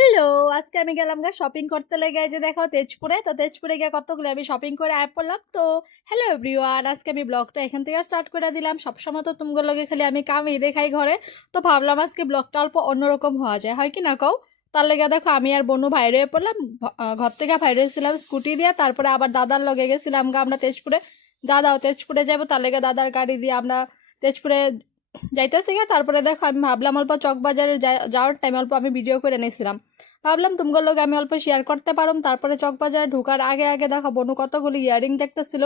Hello, আজকে আমি গেলাম শপিং করতে লেগে যে দেখো তেজপুরে। তো তেজপুরে গিয়ে কতগুলো আমি শপিং করে আয় পড়লাম। তো হ্যালো এভরিওয়ান, আজকে আমি ব্লগটা এখান থেকে স্টার্ট করে দিলাম। সবসময় তো তুমগুলো লগে খালি আমি কামই দেখাই ঘরে। তো ভাবলাম আজকে ব্লগটা অল্প অন্যরকম হওয়া যায়, হয় কি না কও? তার লেগে দেখো আমি আর বনু বাইরে পড়লাম। ঘর থেকে বাইরে এসেছিলাম স্কুটি দিয়ে, তারপরে আবার দাদার লগে গেছিলাম আমরা তেজপুরে। দাদাও তেজপুরে যাবো, তার লেগে দাদার গাড়ি দিয়ে আমরা তেজপুরে যাইতেছি গা। তারপরে দেখো আমি ভাবলাম অল্প চকবাজারে যাওয়ার টাইম অল্প আমি ভিডিও করে নিয়েছিলাম। ভাবলাম তোমার লোক আমি অল্প শেয়ার করতে পারম। তারপরে চকবাজারে ঢুকার আগে আগে দেখো বনু কতগুলো ইয়ারিং দেখতেছিল।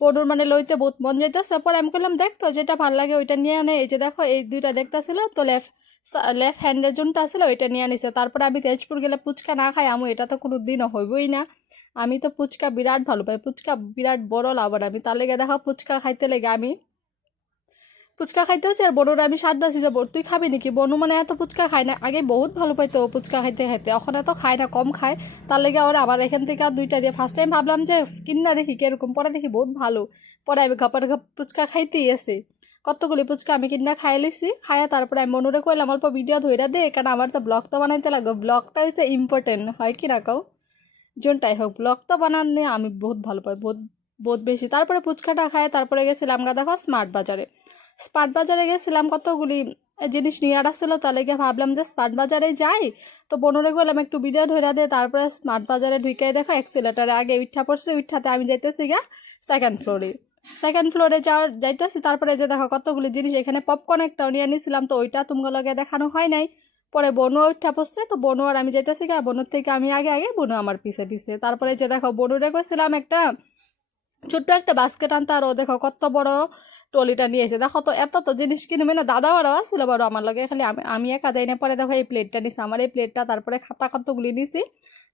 বনুর মানে লইতে বহুত মন যাইতেছে। পরে আমি করলাম দেখতো যেটা ভাল লাগে ওইটা নিয়ে আনে। এই যে দেখো এই দুইটা দেখতেছিল, তো লেফট লেফট হ্যান্ডের জোনটা ছিল ওইটা নিয়ে আনিছে। তারপরে আমি তেজপুর গেলে পুচকা না খাই আমি, এটা তো কোনো দিনও হইবই না। আমি তো পুচকা বিরাট ভালো পাই, পুচকা বিরাট বড় লাভার আমি। তার লেগে দেখো পুচকা খাইতে লেগে আমি ফুচকা খাইতে হচ্ছে। আর বনুর আমি সাত দাসি যে তুই খাবি নাকি? বনু মানে এত ফুচকা খায় না, আগে বহুত ভালো পাইতো ফুচকা খাইতে খাইতে, এখন এত খায় না, কম খায়। তার লেগে ওরা আবার এখান থেকে আর দুইটা দিয়ে ফার্স্ট টাইম ভাবলাম যে কিনা দেখি কিরকম, পরে দেখি বহুত ভালো। পরে আমি ঘপার ঘপ ফুচকা খাইতেই আছে। কতগুলি ফুচকা আমি কিনা খাই লিছি। খাইয়া তারপরে আমি মনুরে কইলাম অল্প ভিডিও ধইরা দে, কারণ আমার তো ব্লগ তো বানাইতে লাগবে, ব্লগটা হচ্ছে ইম্পর্টেন্ট, হয় কি না কও? যোনটাই হোক ব্লগ তো বানানো আমি বহুত ভালো পাই, বহুত বহুত বেশি। তারপরে ফুচকাটা খায় তারপরে গেছিলাম দেখো স্মার্ট বাজারে। স্মার্ট বাজারে গেছিলাম কতগুলি জিনিস নিয়ে আসছিল, তাহলে গিয়ে ভাবলাম যে স্মার্ট বাজারে যাই। তো বনুরে গেলাম একটু ভিডিও ধরে দে। তারপরে স্মার্ট বাজারে ঢুকে দেখো এক্সিলেটারে আগে উঠা পড়ছে, উঠাতে আমি যাইতেছি সেকেন্ড ফ্লোরে। সেকেন্ড ফ্লোরে যাইতেছি। তারপরে যে দেখো কতগুলি জিনিস, এখানে পপকর্ন একটাও নিয়ে নিয়েছিলাম, তো ওইটা তোমার লগে দেখানো হয় নাই। পরে বনু উঠা পড়ছে, তো বনু আর আমি যাইতেছি বনুর থেকে আমি আগে আগে, বনু আমার পিছে পিছে। তারপরে যে দেখো বনুরে কইছিলাম একটা ছোট্ট একটা বাস্কেট আনতে, আর ও দেখো কত বড় ট্রলিটা নিয়েছে। দেখো তো এত তো জিনিস কিনবে না, দাদা বারো আসছিল বারো আমার লগে, খালি আমি আমি একা যাই না। পরে দেখো এই প্লেটটা নিছি, আমার এই প্লেটটা, তারপরে খাতা কতগুলি নিছি।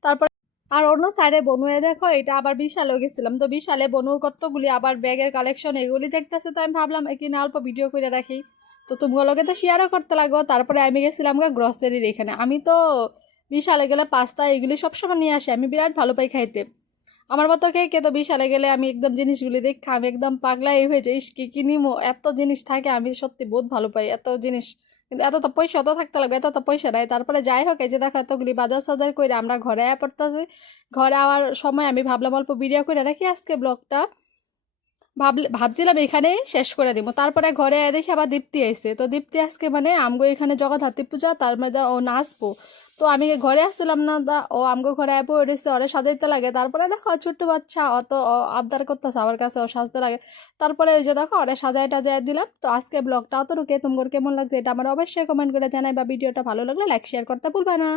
তারপরে আর অন্য সাইডে বনুয়ে দেখো এটা আবার বিশালে গেছিলাম, তো বিশালে বনুর কতগুলি আবার ব্যাগের কালেকশন এগুলি দেখতেছে। তো আমি ভাবলাম এখানে অল্প ভিডিও করে রাখি, তো তোমার লগে তো শেয়ারও করতে লাগবো। তারপরে আমি গেছিলাম গ্রসারির এখানে। আমি তো বিশালে গেলে পাস্তা এগুলি সবসময় নিয়ে আসি, আমি বিরাট ভালো পাই খাইতে। আমার মতো কে কে তো বিশালে গেলে আমি একদম জিনিসগুলি দেখে আমি একদম পাগলাই হয়ে যাই, কি কিনিমো, এত জিনিস থাকে। আমি সত্যি বহুত ভালো পাই এত জিনিস, কিন্তু এত তো পয়সা তো থাকতে লাগবে, এত তো পয়সা নাই। তারপরে যাই হোক, এই যে দেখো এতগুলি বাজার সাজার করে আমরা ঘরে আয়া পড়তেছি। ঘরে আওয়ার সময় আমি ভাবলাম অল্প ভিডিও করে রাখি আজকে ব্লগটা। ভাবছিলাম এখানেই শেষ করে দিব। তারপরে ঘরে দেখি আবার দীপ্তি আইছে। তো দীপ্তি আজকে মানে আমগো এখানে জগদ্ধাত্রী পূজা, তার মধ্যে ও নাচবো। তো আমি ঘরে আসছিলাম না, ও আমগো ঘরে আয় পড়ে রয়েছে, ওরে সাজাইতে লাগে। তারপরে দেখো ছোট্ট বাচ্চা অত আবদার করতেছে আমার কাছে, ও সাজতে লাগে। তারপরে ওই যে দেখো ওরে সাজাই টাজাই দিলাম। তো আজকে ব্লগটা অতটুকু, তোমার কেমন লাগছে এটা আমার অবশ্যই কমেন্ট করে জানাই, বা ভিডিওটা ভালো লাগলে লাইক শেয়ার করতে ভুলবে না।